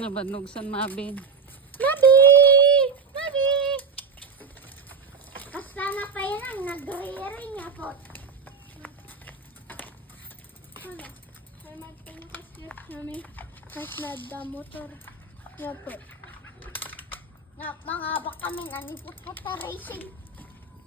Nabanog san Mabin. Mabi! Mabi! Kasta na pa yan ang nagre-ring niya po. Ano? Ay magpinakaslit namin kasnad da motor. Nga po. Nga, mga baka kami nanipot-pot racing.